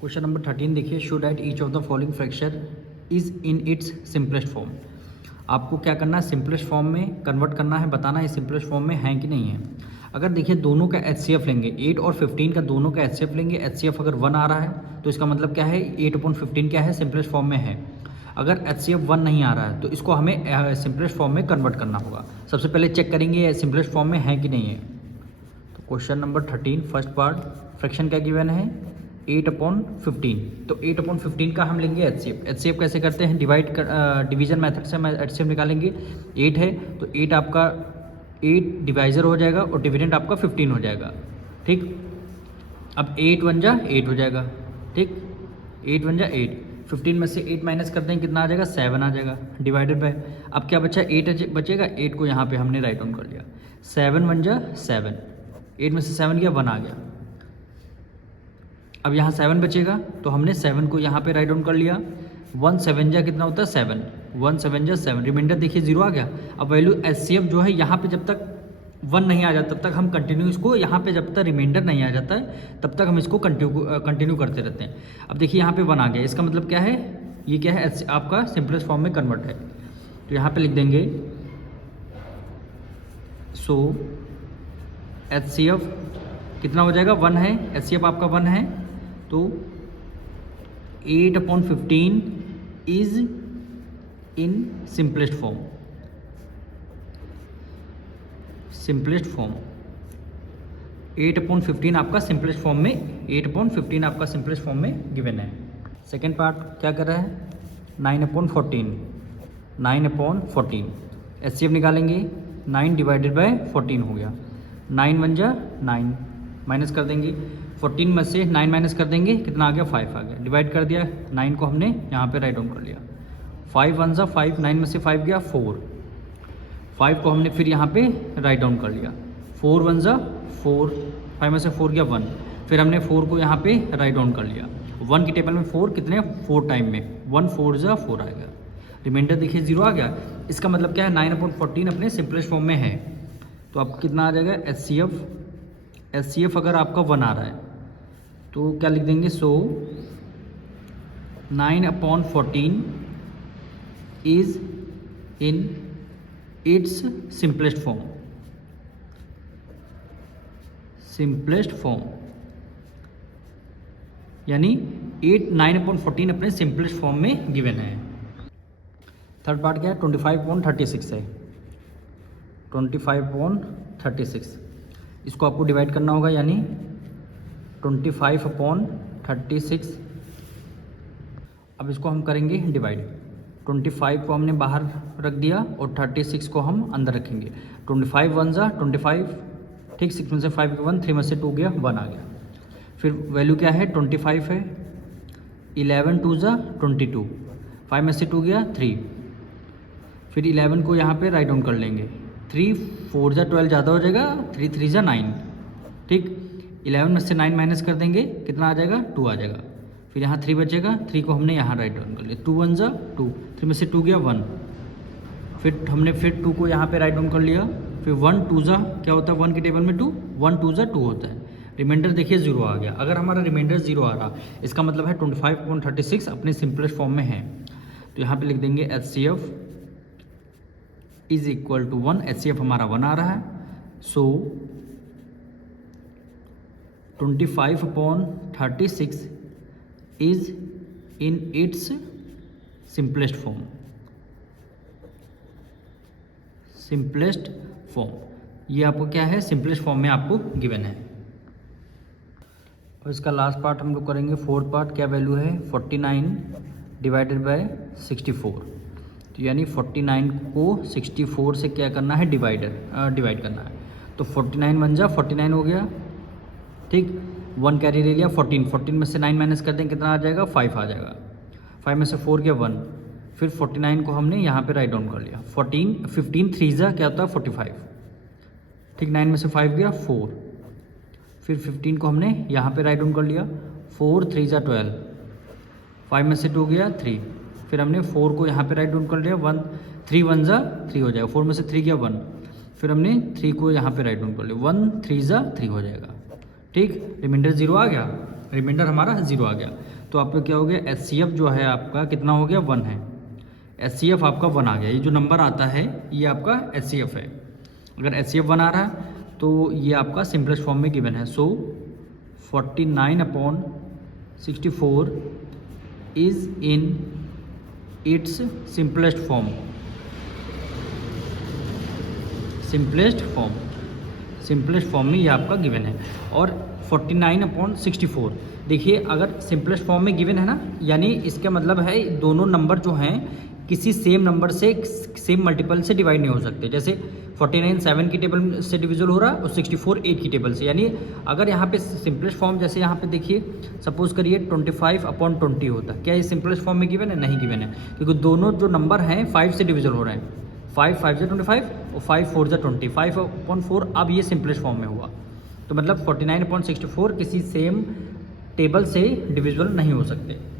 Question number 13 देखिए, should at each of the following fraction is in its simplest form. आपको क्या करना है, सिंपलेस्ट फॉर्म में कन्वर्ट करना है, बताना है सिंपलेस्ट फॉर्म में है कि नहीं है। अगर देखिए दोनों का HCF लेंगे, 8 और 15 का दोनों का HCF लेंगे, HCF अगर 1 आ रहा है तो इसका मतलब क्या है, 8/15 क्या है, सिंपलेस्ट फॉर्म में है। अगर HCF 1 नहीं आ रहा है तो इसको हमें सिंपलेस्ट फॉर्म में कन्वर्ट करना होगा। सबसे पहले चेक करेंगे सिंपलेस्ट फॉर्म में है कि नहीं है। तो question number 13 first part, fraction क्या गिवन है, 8/15। तो 8/15 का हम लेंगे HCF कैसे करते हैं, डिवीजन मेथड से हम HCF निकालेंगे। 8 है तो 8 आपका 8 डिवाइज़र हो जाएगा और डिविडेंड आपका 15 हो जाएगा। ठीक, अब 8 1 जा 8 हो जाएगा। ठीक, 8 1 जा 8, 15 में से 8 माइनस कर देंगे, कितना आ जाएगा, 7 आ जाएगा, डिवाइडेड बाय, अब क्या बचा, 8 बचेगा, 8 को यहाँ पे हमने राइट डाउन कर लिया। 7 1 जा 7, 8 में से 7 गया, 1 आ गया। अब यहाँ 7 बचेगा तो हमने 7 को यहाँ पे राइट डाउन कर लिया। 1 7 जा कितना होता है, 7, 1 7 जा 7, रिमाइंडर देखिए 0 आ गया। अब वैल्यू HCF जो है यहाँ पे जब तक 1 नहीं आ जाता तब तक हम कंटिन्यू इसको, यहाँ पे जब तक रिमाइंडर नहीं आ जाता है तब तक हम इसको कंटिन्यू करते रहते हैं। अब देखिए यहाँ पे 1 आ गया, इसका मतलब क्या है, ये क्या है, आपका सिंपलेस्ट फॉर्म में कन्वर्ट है। तो यहाँ पे लिख देंगे सो HCF कितना हो जाएगा, 1 है, HCF आपका 1 है, तो 8/15 is in simplest form. Simplest form 8/15 आपका सिंपलेस्ट फॉर्म में, 8/15 आपका सिंपलेस्ट फॉर्म में गिवन है। सेकेंड पार्ट क्या कर रहा है, 9/14, 9/14 HCF निकालेंगे, 9 डिवाइडेड बाय 14 हो गया। 9 1 जा 9, माइनस कर देंगे, 14 में से 9 माइनस कर देंगे, कितना आ गया, 5 आ गया, डिवाइड कर दिया, 9 को हमने यहाँ पे राइट डाउन कर लिया। 5 1 जा 5, 9 में से 5 गया 4, 5 को हमने फिर यहाँ पे राइट डाउन कर लिया। 4 1 जा 4, 5 में से 4 गया 1, फिर हमने 4 को यहाँ पे राइट डाउन कर लिया। 1 की टेबल में 4 कितने, 4 टाइम में, 1 4 जा 4 आएगा, रिमाइंडर देखिए 0 आ गया। इसका मतलब क्या है, 9/14 अपने सिंपलेस्ट फॉर्म में है। तो आपको कितना आ जाएगा, HCF अगर आपका 1 आ रहा है तो क्या लिख देंगे, सो 9/14 is in its simplest form. Simplest form यानी 9/14 अपने सिंपलेस्ट फॉर्म में गिवन है। थर्ड पार्ट क्या है, 25/36 है, 25/36 इसको आपको डिवाइड करना होगा, यानी 25/36। अब इसको हम करेंगे डिवाइड, 25 को हमने बाहर रख दिया और 36 को हम अंदर रखेंगे। 25 1 जा 25, ठीक, 6 में से 5 1, 3 में से 2 गया, 1 आ गया। फिर वैल्यू क्या है, 25 है, 11 2 जा 22, 5 में से 2 गया 3, फिर 11 को यहाँ पे राइट डाउन कर लेंगे, 3 4 जा 12 ज़्यादा हो जाएगा, 3 3 जा 9, ठीक, 11 में से 9 माइनस कर देंगे, कितना आ जाएगा, 2 आ जाएगा। फिर यहाँ 3 बचेगा, 3 को हमने यहाँ राइट डाउन कर लिया, 2 1 जा 2, 3 में से 2 गया 1, फिर हमने फिर 2 को यहाँ पे राइट डाउन कर लिया, फिर 1 2 जा क्या होता है, 1 की टेबल में 2, 1 2 जा 2 होता है, रिमाइंडर देखिए 0 आ गया। अगर हमारा रिमाइंडर 0 आ रहा, इसका मतलब है 25/36 अपने सिंपलेस्ट फॉर्म में है। तो यहाँ पे लिख देंगे HCF is equal to 1, HCF हमारा 1 आ रहा है, so 25/36 is in its simplest form. Simplest form, ये आपको क्या है, सिंपलेस्ट फॉर्म में आपको गिवन है। और इसका लास्ट पार्ट हम लोग करेंगे, फोर्थ पार्ट, क्या वैल्यू है, 49 डिवाइडेड बाय 64। तो यानी 49 को 64 से क्या करना है, डिवाइड करना है। तो 49 1 जा 49 हो गया, ठीक, 1 कैरी ले लिया, 14 में से 9 माइनस कर दें, कितना आ जाएगा, 5 आ जाएगा, 5 में से 4 गया 1, फिर 49 को हमने यहाँ पे राइट डाउन कर लिया। 15 3 जा क्या होता है, 45, ठीक, 9 में से 5 गया 4, फिर 15 को हमने यहाँ पे राइट डाउन कर लिया, 4 3 जा 12, 5 में से 2 गया 3, फिर हमने 4 को यहाँ पे राइट डाउन कर लिया, 3 1 जा 3 हो जाएगा, 4 में से 3 गया 1, फिर हमने 3 को यहाँ पे राइट डाउन कर लिया, 1 3 जा 3 हो जाएगा, ठीक, रिमाइंडर 0 आ गया। रिमाइंडर हमारा 0 आ गया। तो आपका क्या हो गया, HCF जो है आपका कितना हो गया, 1 है। HCF आपका 1 आ गया। ये जो नंबर आता है ये आपका HCF है। अगर HCF 1 आ रहा है तो ये आपका सिंपलेस्ट फॉर्म में गिवन है। सो 49/64 is in its simplest form. Simplest form में ये आपका गिवन है। और 49/64 देखिए, अगर सिंपलेस्ट फॉर्म में गिवन है ना, यानी इसका मतलब है दोनों नंबर जो हैं किसी सेम नंबर से सेम मल्टीपल से डिवाइड नहीं हो सकते। जैसे 49 7 की टेबल से डिविजल हो रहा है और 64 8 की टेबल से। यानी अगर यहाँ पे सिंपलेस्ट फॉर्म, जैसे यहाँ पे देखिए सपोज करिए 25/20 होता, क्या ये सिंपलेस्ट फॉर्म में गिवन है? नहीं गिवन है, क्योंकि दोनों जो नंबर हैं 5 से डिविजल हो रहे हैं। 5 5 से 25 और 5 4 से 20, 5/4 अब ये सिंपलेस्ट फॉर्म में हुआ। तो मतलब 49/64 किसी सेम टेबल से डिविजिबल नहीं हो सकते।